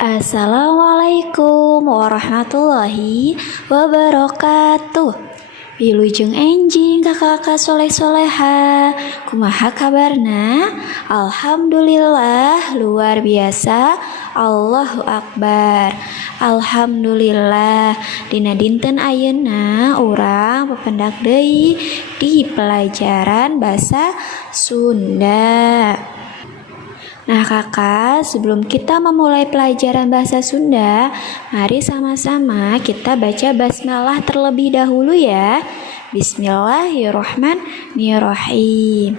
Assalamualaikum warahmatullahi wabarakatuh. Wilujeng enjing kakak-kakak soleh-soleha, kumaha kabarna? Alhamdulillah luar biasa. Allahu Akbar. Alhamdulillah dina dinten ayeuna urang pependak deui di pelajaran bahasa Sunda. Nah kakak, sebelum kita memulai pelajaran bahasa Sunda, mari sama-sama kita baca basmalah terlebih dahulu ya. Bismillahirrohmanirrohim.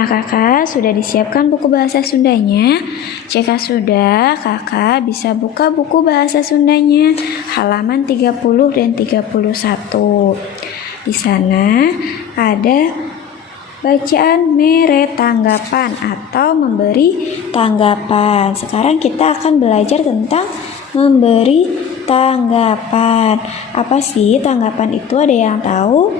Nah kakak, sudah disiapkan buku bahasa Sundanya? Jika sudah, kakak bisa buka buku bahasa Sundanya halaman 30 dan 31. Di sana ada bacaan mere tanggapan atau memberi tanggapan. Sekarang kita akan belajar tentang memberi tanggapan. Apa sih tanggapan itu? Ada yang tahu?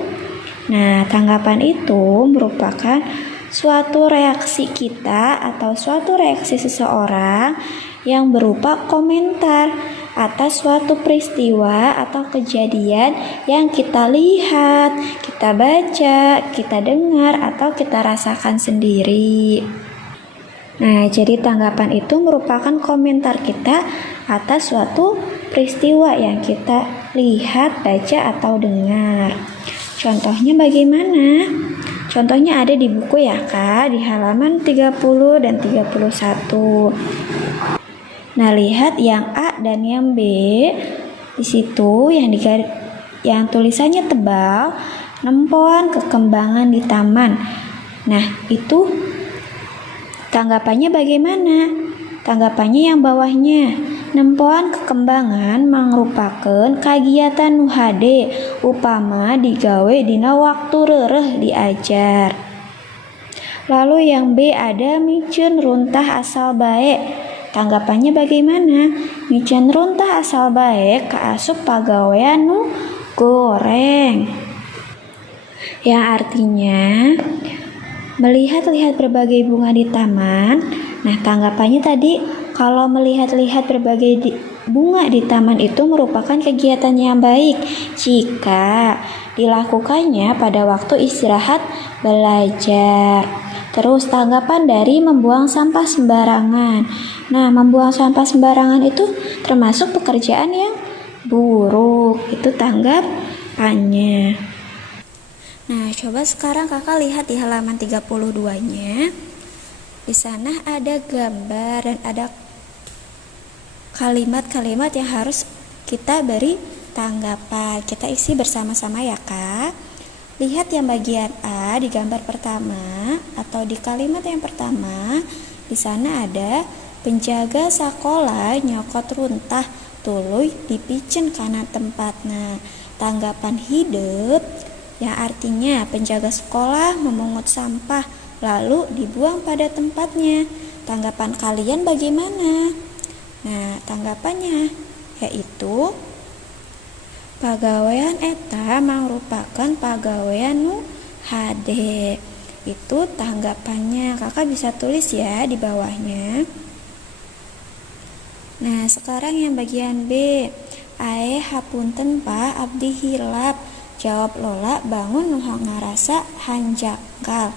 Nah, tanggapan itu merupakan suatu reaksi kita atau suatu reaksi seseorang yang berupa komentar atas suatu peristiwa atau kejadian yang kita lihat, kita baca, kita dengar, atau kita rasakan sendiri. Nah, jadi tanggapan itu merupakan komentar kita atas suatu peristiwa yang kita lihat, baca, atau dengar. Contohnya bagaimana? Contohnya ada di buku ya Kak, di halaman 30 dan 31. Nah, lihat yang A dan yang B. Di situ yang tulisannya tebal, nempoan kekembangan di taman. Nah, itu tanggapannya bagaimana? Tanggapannya yang bawahnya. Nempoan kekembangan mangrupakeun kagiatan nu hade upama digawe dina waktu reureuh diajar. Lalu yang B ada miceun runtah asal bae. Tanggapannya bagaimana? Miceun runtah asal bae kaasup pagawean nu goreng. Yang artinya melihat-lihat berbagai bunga di taman. Nah, tanggapannya tadi kalau melihat-lihat berbagai bunga di taman itu merupakan kegiatan yang baik jika dilakukannya pada waktu istirahat belajar. Terus tanggapan dari membuang sampah sembarangan. Nah, membuang sampah sembarangan itu termasuk pekerjaan yang buruk. Itu tanggapannya. Nah, coba sekarang kakak lihat di halaman 32-nya. Di sana ada gambar dan ada kalimat-kalimat yang harus kita beri tanggapan. Kita isi bersama-sama ya Kak. Lihat yang bagian A di gambar pertama atau di kalimat yang pertama. Di sana ada penjaga sakola nyokot runtah tuluy dipicen kana tempatna. Tanggapan hidup yang artinya penjaga sekolah memungut sampah lalu dibuang pada tempatnya. Tanggapan kalian bagaimana? Nah, tanggapannya yaitu pagawean eta mangrupakan pagawean nu hade. Itu tanggapannya. Kakak bisa tulis ya di bawahnya. Nah, sekarang yang bagian B. Ae hapunten Pak abdi hilap. Jawab Lola bangun nu ngarasa hanjakal.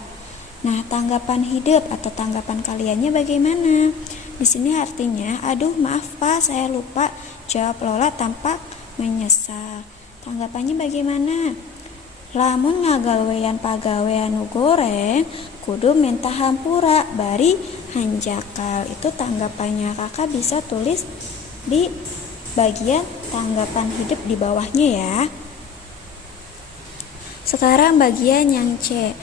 Nah, tanggapan hidup atau tanggapan kaliannya bagaimana? Di sini artinya, aduh maaf Pak, saya lupa. Jawab Lola tampak menyesal. Tanggapannya bagaimana? Lamun ngagawean pagawean nu goreng, kudu minta hampura bari hanjakal. Itu tanggapannya. Kakak bisa tulis di bagian tanggapan hidup di bawahnya ya. Sekarang bagian yang C.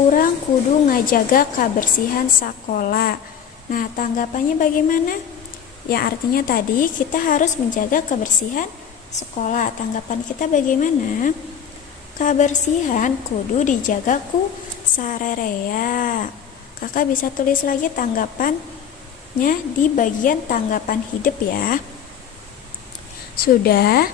Urang kudu ngajaga kebersihan sakola. Nah, tanggapannya bagaimana? Yang artinya tadi kita harus menjaga kebersihan sekolah. Tanggapan kita bagaimana? Kebersihan kudu dijaga ku sarerea. Kakak bisa tulis lagi tanggapannya di bagian tanggapan hidup ya. Sudah?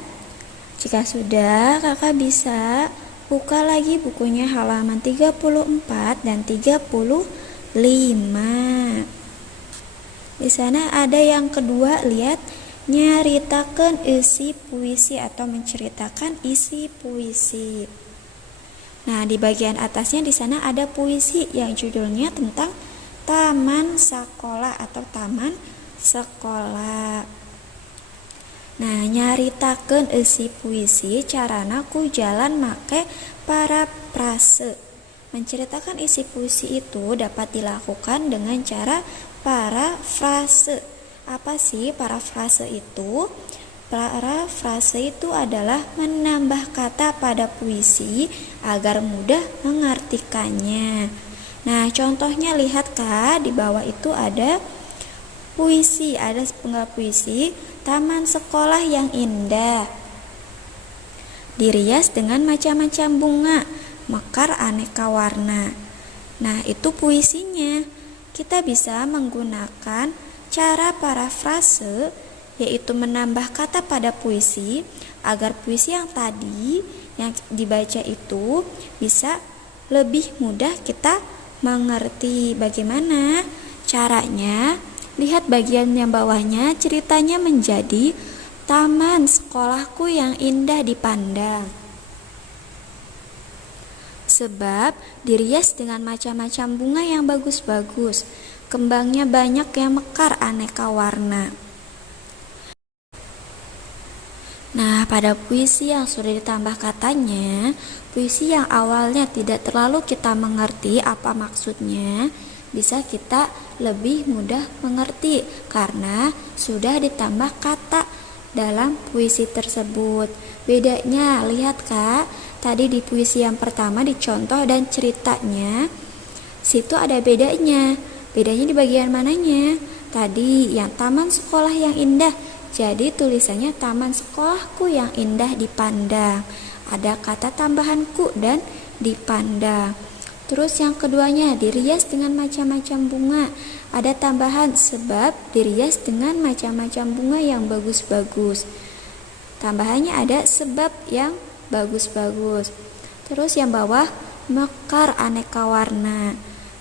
Jika sudah, kakak bisa buka lagi bukunya halaman 34 dan 35. Di sana ada yang kedua, lihat, nyaritakeun isi puisi atau menceritakan isi puisi. Nah, di bagian atasnya di sana ada puisi yang judulnya tentang taman sekolah atau taman sekolah. Nah, nyaritakeun isi puisi carana ku jalan make parafrase. Menceritakan isi puisi itu dapat dilakukan dengan cara parafrase. Apa sih parafrase itu? Parafrase itu adalah menambah kata pada puisi agar mudah mengartikannya. Nah, contohnya lihat Kak, di bawah itu ada puisi, ada sepenggal puisi, taman sekolah yang indah, dirias dengan macam-macam bunga, mekar aneka warna. Nah, itu puisinya. Kita bisa menggunakan cara parafrase, yaitu menambah kata pada puisi agar puisi yang tadi yang dibaca itu bisa lebih mudah kita mengerti. Bagaimana caranya? Lihat bagian yang bawahnya, ceritanya menjadi taman sekolahku yang indah dipandang. Sebab dirias dengan macam-macam bunga yang bagus-bagus, kembangnya banyak yang mekar aneka warna. Nah, pada puisi yang sudah ditambah katanya, puisi yang awalnya tidak terlalu kita mengerti apa maksudnya, bisa kita lebih mudah mengerti karena sudah ditambah kata dalam puisi tersebut. Bedanya, lihat Kak, tadi di puisi yang pertama dicontoh dan ceritanya, situ ada bedanya. Bedanya di bagian mananya? Tadi yang taman sekolah yang indah, jadi tulisannya taman sekolahku yang indah dipandang. Ada kata tambahan ku dan dipandang. Terus yang keduanya, dirias dengan macam-macam bunga. Ada tambahan sebab dirias dengan macam-macam bunga yang bagus-bagus. Tambahannya ada sebab yang bagus-bagus. Terus yang bawah, mekar aneka warna.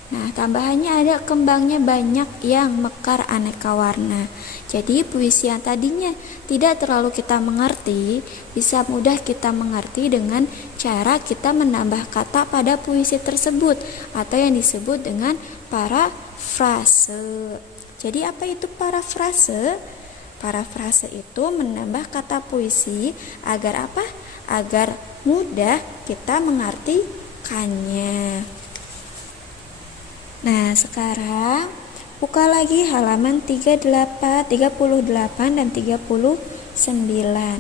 Nah, tambahannya ada kembangnya banyak yang mekar aneka warna. Jadi puisi yang tadinya tidak terlalu kita mengerti, bisa mudah kita mengerti dengan cara kita menambah kata pada puisi tersebut atau yang disebut dengan parafrase. Jadi apa itu parafrase? Parafrase itu menambah kata puisi agar apa? Agar mudah kita mengartikannya. Nah, sekarang buka lagi halaman 38 dan 39.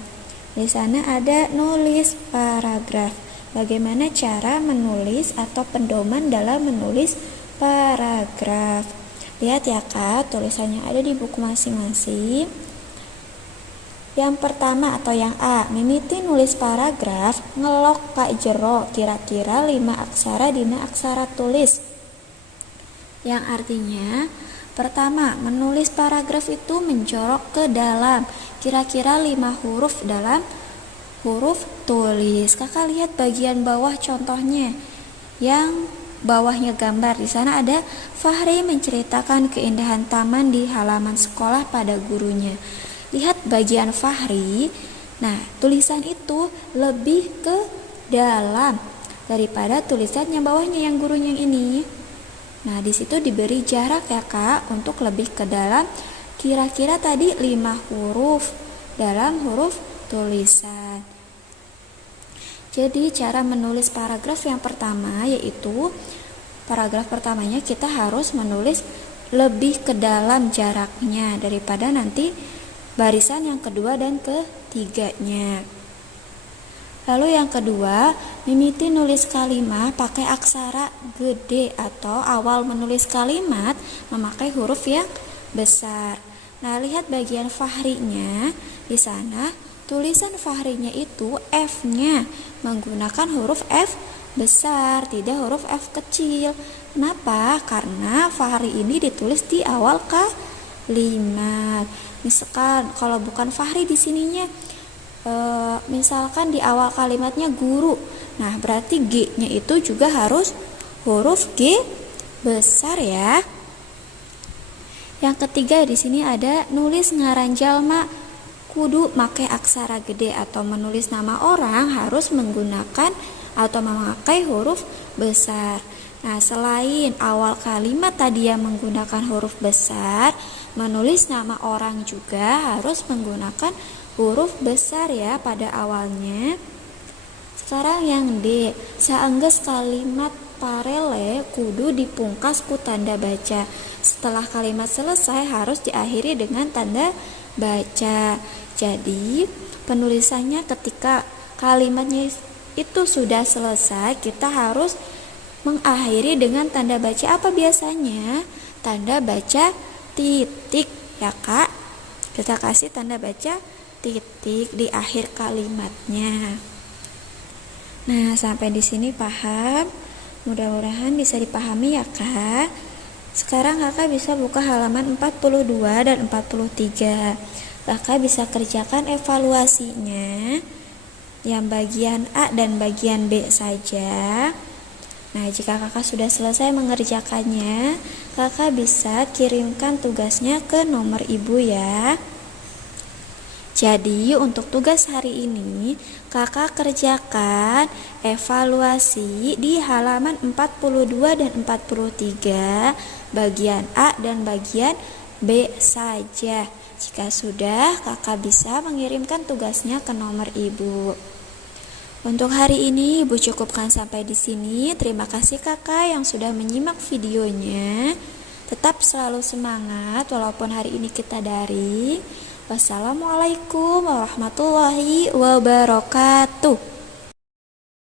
Di sana ada nulis paragraf. Bagaimana cara menulis atau pedoman dalam menulis paragraf. Lihat ya Kak, tulisannya ada di buku masing-masing. Yang pertama atau yang A, mimiti nulis paragraf ngelok Kak jero kira-kira 5 aksara dina aksara tulis. Yang artinya, pertama, menulis paragraf itu mencorok ke dalam kira-kira 5 huruf dalam huruf tulis. Kakak lihat bagian bawah contohnya. Yang bawahnya gambar, di sana ada Fahri menceritakan keindahan taman di halaman sekolah pada gurunya. Lihat bagian Fahri. Nah, tulisan itu lebih ke dalam daripada tulisan yang bawahnya yang gurunya ini. Nah, di situ diberi jarak ya Kak untuk lebih ke dalam kira-kira tadi 5 huruf dalam huruf tulisan. Jadi cara menulis paragraf yang pertama yaitu paragraf pertamanya kita harus menulis lebih ke dalam jaraknya daripada nanti barisan yang kedua dan ketiganya. Lalu yang kedua, mimiti nulis kalimat pakai aksara gede atau awal menulis kalimat memakai huruf yang besar. Nah, lihat bagian Fahrinya. Di sana tulisan Fahrinya itu F-nya menggunakan huruf F besar, tidak huruf F kecil. Kenapa? Karena Fahri ini ditulis di awal kalimat. Misalkan kalau bukan Fahri di sininya misalkan di awal kalimatnya guru. Nah, berarti G-nya itu juga harus huruf G besar ya. Yang ketiga di sini ada nulis ngaran jalma kudu make aksara gede, atau menulis nama orang harus menggunakan atau memakai huruf besar. Nah, selain awal kalimat tadi yang menggunakan huruf besar, menulis nama orang juga harus menggunakan huruf besar ya pada awalnya. Sekarang yang D, saenggeus kalimat parele kudu dipungkas ku tanda baca. Setelah kalimat selesai harus diakhiri dengan tanda baca. Jadi, penulisannya ketika kalimatnya itu sudah selesai, kita harus mengakhiri dengan tanda baca apa biasanya? Tanda baca titik ya Kak. Kita kasih tanda baca titik di akhir kalimatnya. Nah, sampai di sini paham? Mudah-mudahan bisa dipahami ya Kak. Sekarang Kakak bisa buka halaman 42 dan 43. Kakak bisa kerjakan evaluasinya yang bagian A dan bagian B saja. Nah, jika kakak sudah selesai mengerjakannya, kakak bisa kirimkan tugasnya ke nomor ibu ya. Jadi untuk tugas hari ini, kakak kerjakan evaluasi di halaman 42 dan 43, bagian A dan bagian B saja. Jika sudah, kakak bisa mengirimkan tugasnya ke nomor ibu. Untuk hari ini Ibu cukupkan sampai di sini. Terima kasih Kakak yang sudah menyimak videonya. Tetap selalu semangat walaupun hari ini kita daring. Wassalamualaikum warahmatullahi wabarakatuh.